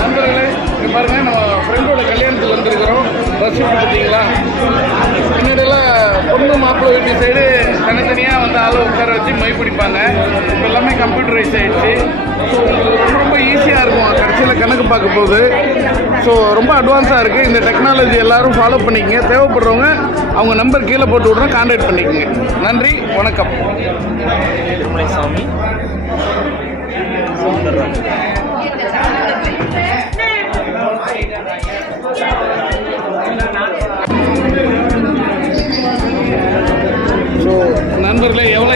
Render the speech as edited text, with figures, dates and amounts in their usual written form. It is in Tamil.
நண்பர்களே, இங்கே பாருங்கள், நம்ம ஃப்ரெண்டோட கல்யாணத்துக்கு வந்திருக்கிறோம். பஸ் பார்த்தீங்களா? முன்னாடியெல்லாம் பொண்ணு மாப்பிள்ளை வீட்டு சைடு தனித்தனியாக வந்து ஆளை உட்கார வச்சு மை பிடிப்பாங்க. இப்போ எல்லாமே கம்ப்யூட்டரைஸ் ஆகிடுச்சு. ஸோ உங்களுக்கு ரொம்ப ஈஸியாக இருக்கும் கடைசியில் கணக்கு பார்க்க போகுது. ஸோ ரொம்ப அட்வான்ஸாக இருக்குது. இந்த டெக்னாலஜி எல்லோரும் ஃபாலோ பண்ணிக்கங்க. தேவைப்படுறவங்க அவங்க நம்பர் கீழே போட்டு விட்றோம், கான்டாக்ட் பண்ணிக்கோங்க. நன்றி, வணக்கம். திருமலைசாமி ஸோ நண்பர்களே, எவ்வளோ